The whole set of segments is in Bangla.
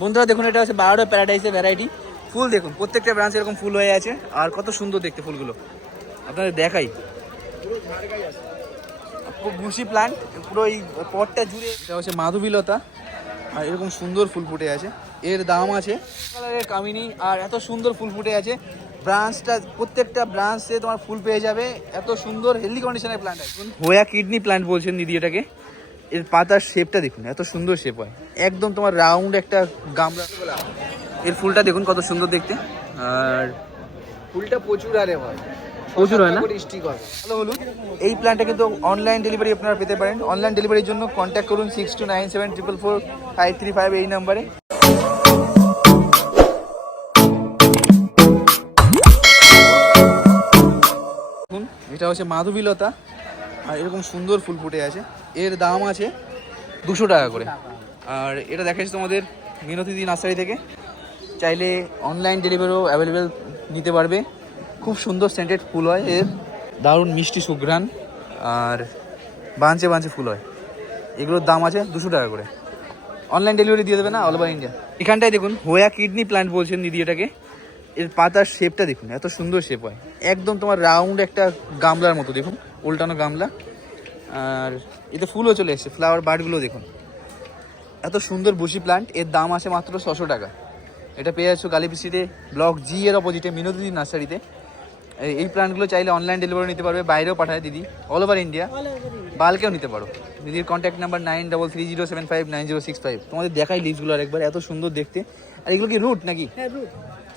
বন্ধুরা দেখুন, এটা হচ্ছে বারোটা প্যারাডাইসের ভ্যারাইটি ফুল। দেখুন প্রত্যেকটা ব্রাঞ্চ এরকম ফুল হয়ে আছে, আর কত সুন্দর দেখতে ফুলগুলো। আপনাদের দেখাই, বুশি প্লান্ট পুরো এই পটটা জুড়ে। এটা হচ্ছে মাধবীলতা, আর এরকম সুন্দর ফুল ফুটে আছে। এর দাম আছে কালারের কামিনী, আর এত সুন্দর ফুল ফুটে আছে। ব্রাঞ্চটা প্রত্যেকটা ব্রাঞ্চে তোমার ফুল পেয়ে যাবে। এত সুন্দর হেলদি কন্ডিশনের প্লান্ট আছে। হোয়া কিডনি প্লান্ট বলছেন দিদি এটাকে। এর পাতার শেপটা দেখুন, এত সুন্দর শেপ হয়, একদম তোমার রাউন্ড একটা গামলা। এর ফুলটা দেখুন কত সুন্দর দেখতে, আর ফুলটা প্রচুর আরে হয়, প্রচুর হয় না, স্টিক হয়। ভালো বলুন, এই প্ল্যানটা কিন্তু অনলাইন ডেলিভারি আপনারা পেতে পারেন। অনলাইন ডেলিভারির জন্য কন্ট্যাক্ট করুন 6297444535 এই নাম্বারে। দেখুন এটা হচ্ছে মাধবীলতা, আর এরকম সুন্দর ফুল ফুটে আছে। এর দাম আছে 200 টাকা করে। আর এটা দেখাচ্ছি তোমাদের মিনতি নার্সারি থেকে। চাইলে অনলাইন ডেলিভারিও অ্যাভেলেবেল নিতে পারবে। খুব সুন্দর সেন্টেড ফুল হয়, এর দারুণ মিষ্টি সুঘ্রাণ, আর বাঞ্চে বাঞ্চে ফুল হয়। এগুলোর দাম আছে 200 টাকা করে। অনলাইন ডেলিভারি দিয়ে দেবে না, অল ওভার ইন্ডিয়া। এখানটায় দেখুন হোয়া কিডনি প্ল্যান্ট বলছেন দিদি এটাকে। এর পাতার শেপটা দেখুন, এত সুন্দর শেপ হয়, একদম তোমার রাউন্ড একটা গামলার মতো। দেখুন উল্টানো গামলা, আর এতে ফুলও চলে এসছে, ফ্লাওয়ার বার্ডগুলো দেখুন। এত সুন্দর বুশি প্ল্যান্ট, এর দাম আছে মাত্র 600 টাকা। এটা পেয়ে যাচ্ছ কালীপিস্ট্রিতে ব্লক জি এর অপোজিটে মিনতি নার্সারিতে। এই প্ল্যান্টগুলো চাইলে অনলাইন ডেলিভারি নিতে পারবে, বাইরেও পাঠায় দিদি, অল ওভার ইন্ডিয়া। বাল্কেও নিতে পারো। দিদির কন্ট্যাক্ট নাম্বার 9330759065। তোমাদের দেখাই লিভসগুলো আরেকবার, এত সুন্দর দেখতে। আর এগুলো কি রুট নাকি?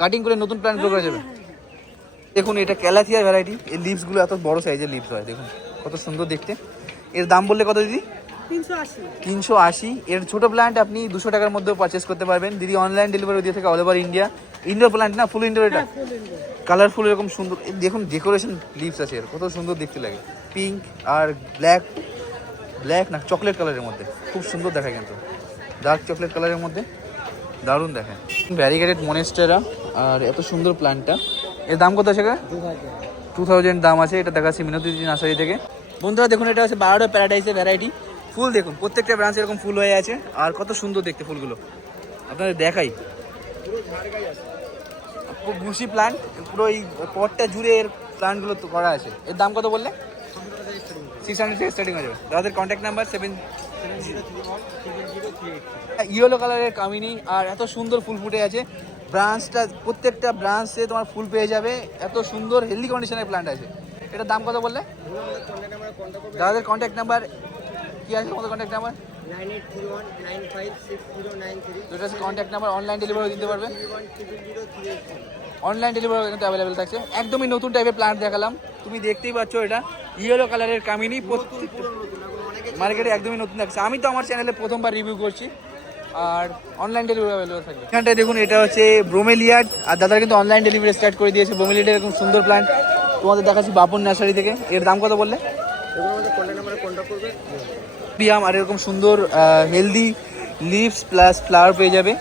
কাটিং করে নতুন প্ল্যান্ট গ্রো করা যাবে। দেখুন এটা ক্যালাথিয়া ভ্যারাইটি, এর লিভসগুলো এত বড় সাইজের লিভস হয়, দেখুন কত সুন্দর দেখতে। এর দাম বললে কত দিদি? 380। এর ছোট প্ল্যান্ট আপনি 200 টাকার মধ্যেও পারচেস করতে পারবেন। দিদি অনলাইন ডেলিভারি দিয়ে থাকে all over India. Indoor plant না, ফুল ইনডোর। এটা কালারফুল, এরকম সুন্দর দেখুন ডেকোরেশন লিভস আছে এর, কত সুন্দর দেখতে লাগে। পিঙ্ক আর ব্ল্যাক, ব্ল্যাক না চকলেট কালারের মধ্যে, খুব সুন্দর দেখায় কিন্তু, ডার্ক চকলেট কালারের মধ্যে দারুণ দেখায়। ভ্যারিগেটেড মনেস্টেরা, আর এত সুন্দর প্ল্যান্টটা। এর দাম কত আছে? 2000 দাম আছে। এটা দেখাচ্ছি মিনতি নার্সারি থেকে। বন্ধুরা দেখুন, এটা হচ্ছে বারোটা প্যারাডাইসের ভ্যারাইটি ফুল। দেখুন প্রত্যেকটা ব্রাঞ্চে এরকম ফুল হয়ে আছে, আর কত সুন্দর দেখতে ফুলগুলো। আপনাদের দেখাই, বুশি প্লান্ট পুরো এই পটটা জুড়ে এর প্লান্টগুলো করা আছে। এর দাম কত বললে? 600 থেকে স্টার্টিং হয়ে যাবে। তাদের কন্ট্যাক্ট নাম্বার 7 ইয়েলো কালারের কামিনী, আর এত সুন্দর ফুল ফুটে আছে। ব্রাঞ্চটা প্রত্যেকটা ব্রাঞ্চে তোমার ফুল পেয়ে যাবে। এত সুন্দর হেলদি কন্ডিশনের প্লান্ট আছে। এটার দাম কত বললে? তাদের কন্ট্যাক্ট নাম্বার কি আছে? তোমাদের কন্ট্যাক্ট নাম্বার 9831956093। তো এটা কন্ট্যাক্ট নাম্বার। অনলাইন ডেলিভারি দিতে পারবে, অনলাইন ডেলিভারি কিন্তু অ্যাভেলেবেল থাকছে। একদমই নতুন টাইপের প্লান্ট দেখালাম, তুমি দেখতেই পাচ্ছ। এটা ইয়েলো কালারের কামিনী, মার্কেটে একদমই নতুন থাকছে। আমি তো আমার চ্যানেলে প্রথমবার রিভিউ করছি, আর অনলাইন ডেলিভারি অ্যাভেলেবেল থাকবে। এখানটায় দেখুন এটা হচ্ছে ব্রোমেলিয়াড, আর দাদা কিন্তু অনলাইন ডেলিভারি স্টার্ট করে দিয়েছে। ব্রোমেলিয়াডের এরকম সুন্দর প্লান্ট তোমাদের দেখাচ্ছি বাপন নার্সারি থেকে। এর দাম কত বললে? পিয়াম, আর এরকম সুন্দর হেলদি লিভস প্লাস ফ্লাওয়ার পেয়ে যাবে।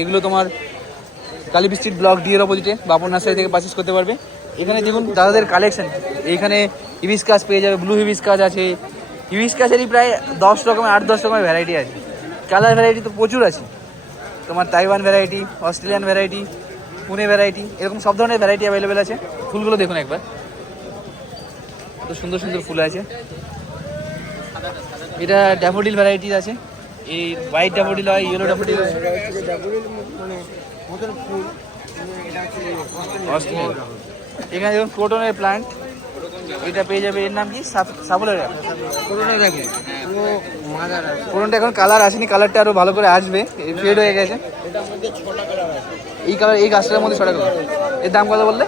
এগুলো তোমার কালীপিস্ট্রিট ব্লক ডি এর অপোজিটে বাপন নার্সারি থেকে পারচেস করতে পারবে। এখানে দেখুন দাদাদের কালেকশন। এইখানে হিবিস্কাস পেয়ে যাবে, ব্লু হিবিস্কাস আছে। হিবিস্কাসেরই প্রায় 10 রকমের 8-10 রকমের ভ্যারাইটি আছে। কালার ভ্যারাইটি তো প্রচুর আছে। তোমার Taiwan variety, Australian variety, Pune variety, এরকম সব ধরনের ভ্যারাইটি অ্যাভেলেবেল আছে। ফুলগুলো দেখুন একবার, কত সুন্দর সুন্দর ফুল আছে। এটা ড্যাফোডিল ভ্যারাইটিস আছে। এই হোয়াইট ড্যাফোডিল হয়, ইয়েলো ড্যাফোডিল হয়। অস্ট্রেলিয়ান। এখানে দেখুন ক্রোটনের প্লান্ট, এটা পেয়ে যাবে। এর নাম কি? সাফোলেরা। ক্রোটনটা এখন কালার আসেনি, কালারটা আরো ভালো করে আসবে, ফেড হয়ে গেছে। এই কালার, এই গাছটার মধ্যে 6 টাকা। এর দাম কত বললে?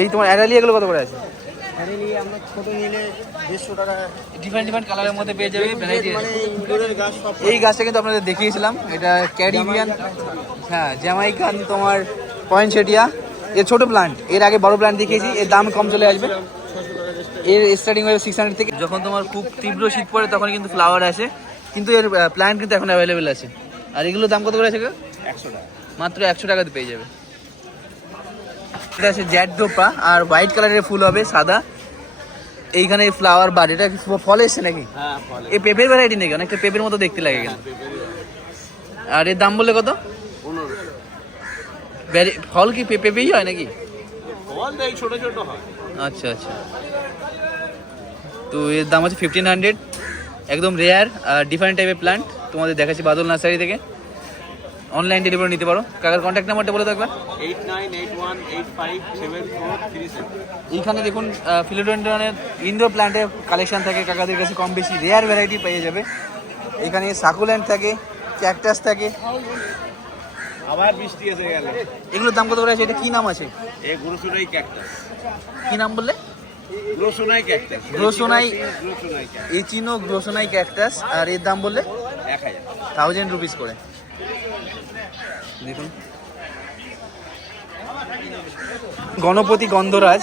এই তোমার অ্যারালি এগুলো কত করে আছে? ডিফারেন্ট ডিফারেন্ট কালারের মধ্যে পেয়ে যাবে, ভ্যারাইটি। এই গাছটা কিন্তু আপনাদের দেখিয়েছিলাম, এটা ক্যারিবিয়ান, হ্যাঁ জ্যামাইকান তোমার পয়েন্টসেটিয়া। এর ছোট প্লান্ট, এর আগে বড় প্লান্ট দেখিয়েছি। এর দাম কম চলে আসবে, এর স্টার্টিং হবে 600 থেকে। যখন তোমার খুব তীব্র শীত পড়ে তখন কিন্তু ফ্লাওয়ার আসে, কিন্তু এর প্লান্ট কিন্তু এখন অ্যাভেলেবেল আছে। আর এগুলোর দাম কত করে আছে? 100 টাকা, মাত্র 100 টাকাতে পেয়ে যাবে। এটা আছে জ্যাট ডোপা, আর হোয়াইট কালারের ফুল হবে, সাদা। এইখানে ফ্লাওয়ার বাড, এটা কি ফল এসছে নাকি? হ্যাঁ ফল। এই পেঁপের ভ্যারাইটি নাকি? অনেকটা পেঁপের মতো দেখতে লাগে কিন্তু। আর এর দাম বললে কত? 15। ফল কি পেঁপেই হয় নাকি? ফল দেয় ছোট ছোট হয়। আচ্ছা আচ্ছা। তো এর দাম আছে 1500, একদম রেয়ার আর ডিফারেন্ট টাইপের প্ল্যান্ট। তোমাদের দেখাচ্ছি বাদল নার্সারি থেকে। অনলাইন ডেলিভারি নিতে পারো। কাকার কন্ট্যাক্ট নাম্বারটা বলে থাকবে। 8981857737। এইখানে দেখুন ফিলোডেন্ড্রনের ইনডোর প্ল্যান্টের কালেকশন থাকে কাকাদের কাছে, কম বেশি রেয়ার ভ্যারাইটি পেয়ে যাবে। এখানে সাকুল্যান্ড থাকে, ক্যাকটাস থাকে। আবার বৃষ্টি এসে গেল। এগুলোর দাম কত করে আছে? এটা কি নাম আছে? এই গ্রোসোনাই ক্যাকটাস। কি নাম বললে? গ্রোসোনাই ক্যাকটাস। গ্রোসোনাই, গ্রোসোনাই ক্যাকটাস। এচিনো গ্রোসোনাই ক্যাকটাস। আর এর দাম বললে 1000 রুপিস করে। দেখুন গণপতি গন্ধরাজ,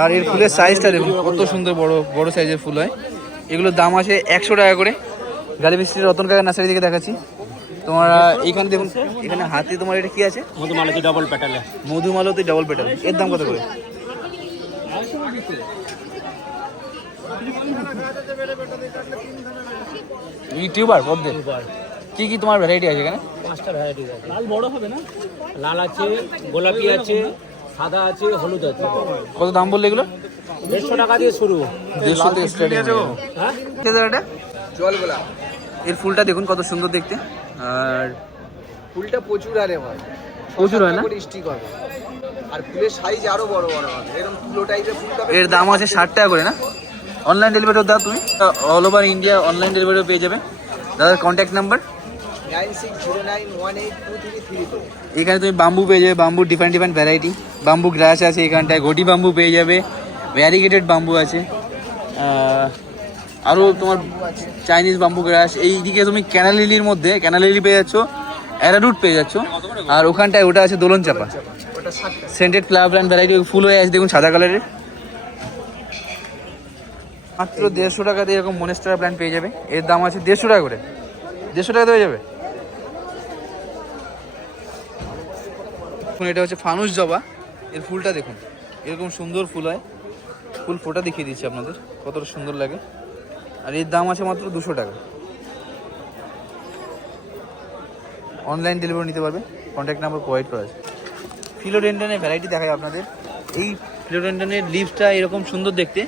আর এর ফুলের সাইজটা দেখুন কত সুন্দর, বড় বড় সাইজের ফুল হয়। এগুলোর দাম আছে 100 টাকা করে। গালিমিস্ত্রি রতন কাকা নার্সারি থেকে দেখাচ্ছি। তোমরা এইখানে দেখুন, এখানে হাতে তোমার এটা কি আছে? মধুমালতী ডবল পেটালে। মধুমালতী ডবল পেটাল। এর দাম কত করে? ইউটিউবার পদ্মে কি কি তোমার ভ্যারাইটি আছে এখানে? 5টা ভ্যারাইটি আছে। লাল বড় হবে না? লাল আছে, গোলাপি আছে, সাদা আছে, হলুদ আছে। কত দাম বললে এগুলো? 150 টাকা দিয়ে শুরু। 150 থেকে স্টার্টিং। হ্যাঁ এটা জল গোলাপ। এর ফুলটা দেখুন কত সুন্দর দেখতে, আর ফুলটা প্রচুর আরে হয়, প্রচুর হয় না? স্টিক হবে, আর ফুলের সাইজ আরো বড় বড় হবে। এরকম তুলো টাইপের ফুলটা এর দাম আছে 60 টাকা করে না? অনলাইন ডেলিভারিও দাও তুমি, অল ওভার ইন্ডিয়া অনলাইন ডেলিভারিও পেয়ে যাবে। দাদার কন্ট্যাক্ট নাম্বার 9609182334। এখানে তুমি বাম্বু পেয়ে যাবে, bamboo different different variety. Bamboo grass আছে এখানটায়, ঘটি বাম্বু পেয়ে যাবে, ভ্যারিগেটেড বাম্বু আছে, আরও তোমার চাইনিজ বাম্বু গ্রাস। এইদিকে তুমি ক্যানাল লিলির মধ্যে ক্যানাল লিলি পেয়ে যাচ্ছ, অ্যারারুট পেয়ে যাচ্ছ, আর ওখানটায় ওটা আছে দোলন চাপা, ওটা 60 টাকা। সেন্টেড ফ্লাওয়ার প্ল্যান্ট ভ্যারাইটি ফুল হয়ে আছে দেখুন সাদা কালারের। মাত্র 150 টাকাতে এরকম মনেস্টার প্ল্যান্ট পেয়ে যাবে। এর দাম আছে 150 টাকা করে। 150 টাকাতে হয়ে যাবে। এখন এটা হচ্ছে ফানুস জবা। এর ফুলটা দেখুন এরকম সুন্দর ফুল হয়। ফুল ফোটা দেখিয়ে দিচ্ছি আপনাদের কতটা সুন্দর লাগে। আর এর দাম আছে মাত্র 200 টাকা। অনলাইন ডেলিভারি নিতে পারবে, কন্ট্যাক্ট নাম্বার প্রোভাইড করা আছে। ফিলোডেন্ড্রনের ভ্যারাইটি দেখায় আপনাদের। এই ফিলোডেন্ড্রনের লিভসটা এরকম সুন্দর দেখতে,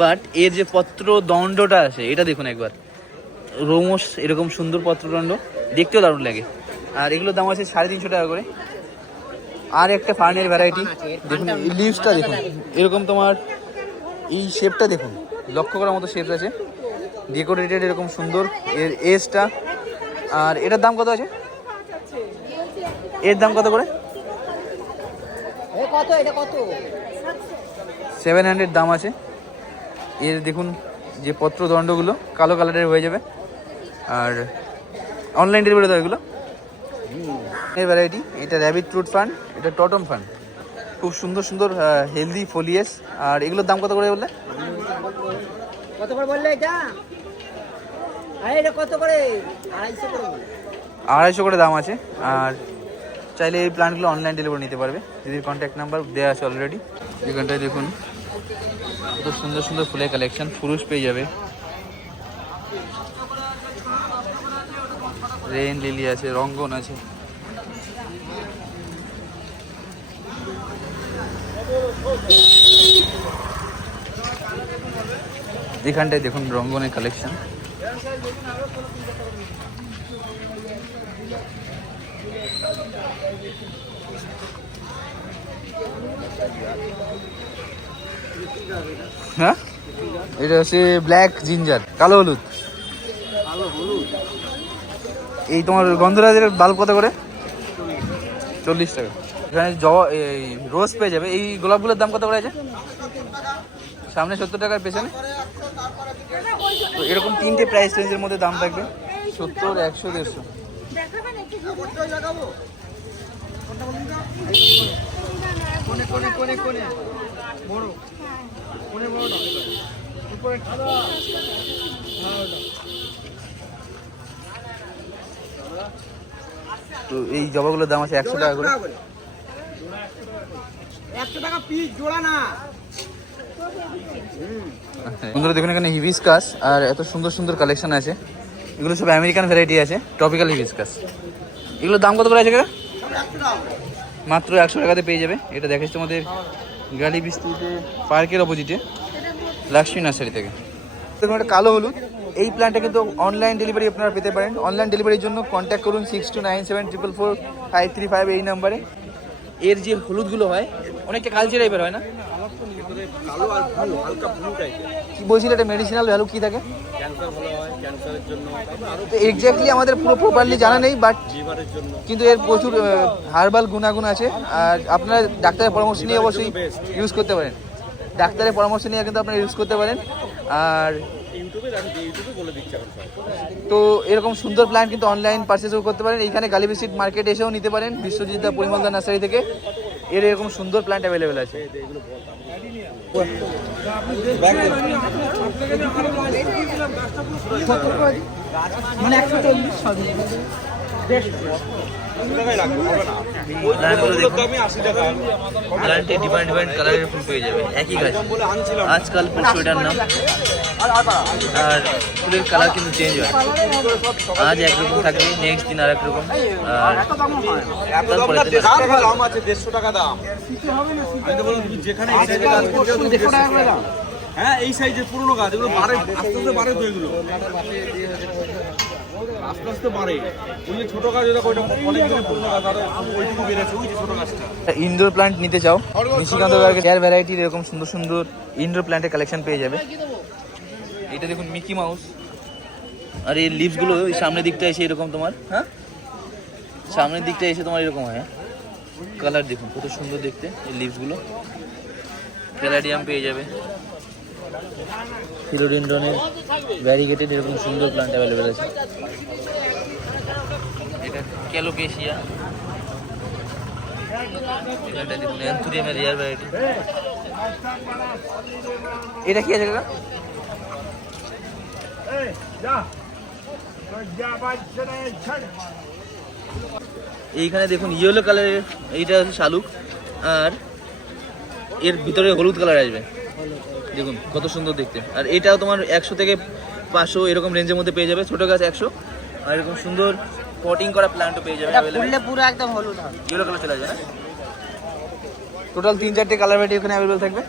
বাট এর যে পত্র দণ্ডটা আছে এটা দেখুন একবার, রোমস এরকম সুন্দর পত্রদণ্ড, দেখতেও দারুণ লাগে। আর এগুলোর দাম আছে 350 টাকা করে। আর একটা ফার্নের ভ্যারাইটি দেখুন, লিভসটা দেখুন এরকম, তোমার এই শেপটা দেখুন, লক্ষ্য করার মতো শেপ আছে, ডেকোরেটেড এরকম সুন্দর এর এজটা। আর এটার দাম কত আছে? এর দাম কত করে? 700 দাম আছে এর। দেখুন যে পত্রদণ্ডগুলো কালো কালারের হয়ে যাবে। আর অনলাইন ডেলিভারি দাও এগুলো। এর ভ্যারাইটি এটা র্যাবিট ফ্রুট ফান্ড, এটা টটম ফান্ড, খুব সুন্দর সুন্দর হেলদি ফোলিয়েস। আর এগুলোর দাম কত করে বললে? কত করে বললে এটা? আরে এটা কত করে? 250 করে। 250 করে দাম আছে। আর চাইলে এই প্ল্যান্টগুলো অনলাইন ডেলিভারি নিতে পারবে। দিদির কন্ট্যাক্ট নাম্বার দেওয়া আছে অলরেডি। এখানটায় দেখুন কত সুন্দর সুন্দর ফুলের কালেকশন, ফুরুষ পেয়ে যাবে, রেইন লিলি আছে, রঙ্গন আছে। এখানটায় দেখুন রঙ্গনের কালেকশন। হ্যাঁ এটা হচ্ছে ব্ল্যাক জিঞ্জার, কালো হলুদ। এই তোমার গন্ধরাজের বাল্ব কত করে? 40 টাকা। এখানে এই রোজ পেয়ে যাবে। এই গোলাপগুলোর দাম কত করে আছে? সামনে 70 টাকার, পেছনে। তো এরকম 3টে প্রাইস রেঞ্জের মধ্যে দাম থাকবে, 70, 100, 150। তো এই জবাগুলোর দাম আছে 100 টাকা করে। 100 টাকা পিস জোড়া না। বন্ধুরা দেখুন এখানে হিবিস্কাস আর এত সুন্দর সুন্দর কালেকশন আছে। এগুলো সব আমেরিকান ভ্যারাইটি আছে, ট্রপিক্যাল হিবিস্কাস। এগুলোর দাম কত করে আছে কাকা? মাত্র 100 টাকাতে পেয়ে যাবে। এটা দেখাচ্ছি তোমাদের গালি বিস্তিতে পার্কের অপোজিটে লক্ষ্মী নার্সারি থেকে। দেখুন একটা কালো হলুদ, এই প্ল্যান্টটা কিন্তু অনলাইন ডেলিভারি আপনারা পেতে পারেন। অনলাইন ডেলিভারির জন্য কন্ট্যাক্ট করুন 6297444535 এই নাম্বারে। এর যে হলুদগুলো হয় অনেকটা কালচে টাইপের হয় না? কালো আর ব্লু, হালকা ব্লু টাইপের। কি বলছিল এটা মেডিসিনাল ভ্যালু কি থাকে? ক্যান্সার ভালো হয়, ক্যান্সারের জন্য, আরো তো এক্স্যাক্টলি আমাদের পুরো প্রপারলি জানা নেই, বাট লিভারের জন্য। কিন্তু এর প্রচুর হার্বাল গুণাগুণ আছে। আর আপনারা ডাক্তারের পরামর্শ নিয়ে অবশ্যই ইউজ করতে পারেন। ডাক্তারের পরামর্শ নিয়ে কিন্তু আপনারা ইউজ করতে পারেন। আর ইউটিউবে বলে দিচ্ছে এখন সব। তো এরকম সুন্দর প্ল্যান্ট কিন্তু অনলাইন পারচেসও করতে পারেন। এইখানে গালিবি স্ট্রিট মার্কেট এসেও নিতে পারেন, বিশ্বজিৎ দা পরিমলদা নার্সারি থেকে। এর এরকম সুন্দর প্ল্যান্ট অ্যাভেলেবেল আছে। মানে 140 সবই প্ল্যান্টে ডিফারেন্ট ডিফারেন্ট কালারের ফুল পেয়ে যাবে একই গাছ, আজকাল পরশু এটার নাম। আর ফুলের কালার কিন্তু চেঞ্জ হয়, আজ একরকম থাকবে, নেক্সট দিন আর এক রকম। আর তারপরে দাম আছে 150 টাকা দাম। আমি তো বললাম তুমি যেখানে এই সাইজের গাছ কিনছো 150 টাকা করে দাম। হ্যাঁ, এই সাইজের পুরনো গাছ, এগুলো বাড়ে, আস্তে আস্তে বাড়ে তো এগুলো। আস্তে আস্তে বাড়ে। ওই যে ছোট গাছ, ওইটা অনেক দিনের পুরনো গাছ, আর ওইটুকু বেড়েছে, ওই যে ছোট গাছটা। ইনডোর প্ল্যান্ট নিতে চাও, নিশিকান্ত এয়ার ভ্যারাইটির এরকম সুন্দর সুন্দর ইনডোর প্ল্যান্টের কালেকশন পেয়ে যাবে। এটা দেখুন মিকি মাউস, আর এই লিভসগুলো সামনের দিকটা এসে এরকম তোমার, হ্যাঁ সামনের দিকটা এসে তোমার এরকম হয়। কালার দেখুন কত সুন্দর দেখতে এই লিভসগুলো। ক্যালাডিয়াম পেয়ে যাবে, ফিলোডেন্ড্রনের ভ্যারিগেটেড এরকম সুন্দর প্ল্যান্ট অ্যাভেলেবেল আছে। এটা ক্যালোকেশিয়া, এটা দেখুন অ্যান্থুরিয়ামের রেয়ার ভ্যারাইটি। এটা কি আছে কাকা? এইখানে দেখুন ইয়েলো কালারের, এইটা হচ্ছে শালুক, আর এর ভিতরে হলুদ কালার আসবে। দেখুন কত সুন্দর দেখতে। আর এটাও তোমার 100 থেকে 500 এরকম রেঞ্জের মধ্যে পেয়ে যাবে। ছোট গাছ 100, আর এরকম সুন্দর পটিং করা প্ল্যান্টও পেয়ে যাবে। ফুললে পুরো একদম হলুদ হবে, ইয়েলো কালার চলে আসবে না? টোটাল 3-4টে কালার ভ্যারাইটি এখানে অ্যাভেলেবেল থাকবে।